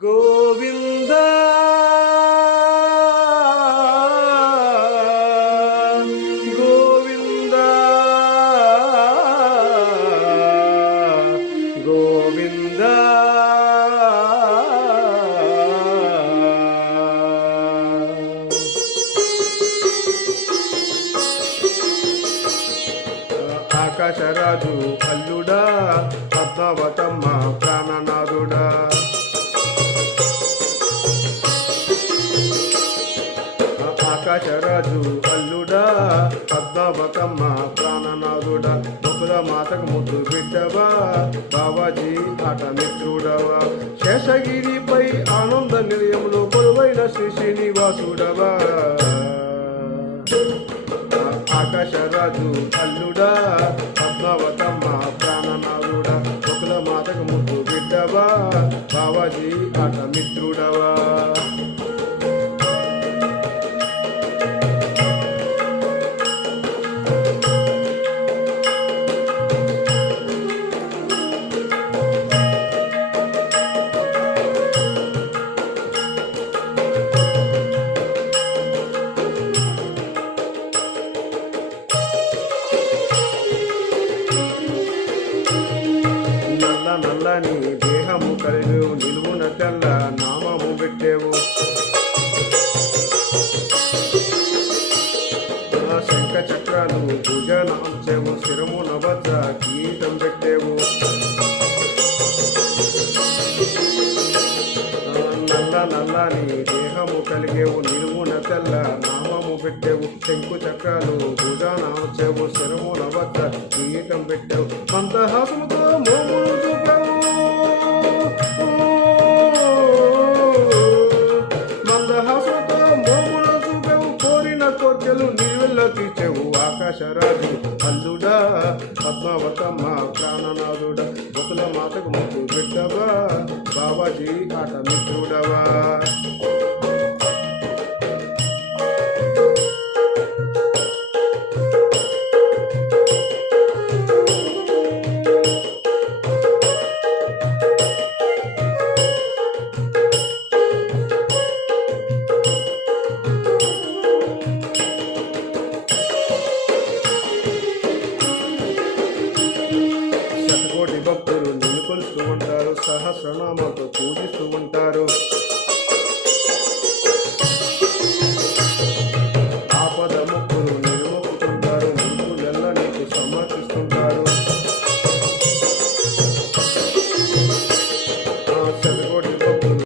గోవింద గోవింద గోవింద ఆకాశరాజు అల్లుడా పద్మావతమ్మ ప్రాణనాథుడా ఆకాశరాజు అల్లుడా పద్మావతమ్మ ప్రాణనాథుడా బొక్కుల మాతకు ముద్దు బిడ్డవా బావాజీ ఆట మిత్రుడవా శేషగిరిపై ఆనంద నిలయంలో కొలువైన శ్రీ శ్రీనివాసుడవా ఆకాశరాజు అల్లుడా పద్మావతమ్మ ప్రాణనాథుడా బొక్కుల మాతకు ముద్దు బిడ్డవా బావాజీ ఆట మిత్రుడవా నల్లని దేహము కలిగి నిలువున తెల్ల నామము పెట్టేవు శంఖ చక్రాలు భుజనాంశము శిరమున వద్ద గీతం పెట్టేవు నల్లని దేహము కలిగేవు నిలువున తెల్ల నామము పెట్టేవు శంకు చక్రాలు భుజనాంశము శిరమున వద్ద గీతం పెట్టేవు మందహాసముతో మోములు చూపావు మందహాసముతో మోములు చూపావు కోరిన కోర్కెలు నీవెల్ల తీర్చేవు ఆకాశరాజు అల్లుడా పద్మావతమ్మ ప్రాణనాథుడా బొక్కుల మాతకు ముద్దు బిడ్డవా బాబాజీ ఆట మిత్రుడవా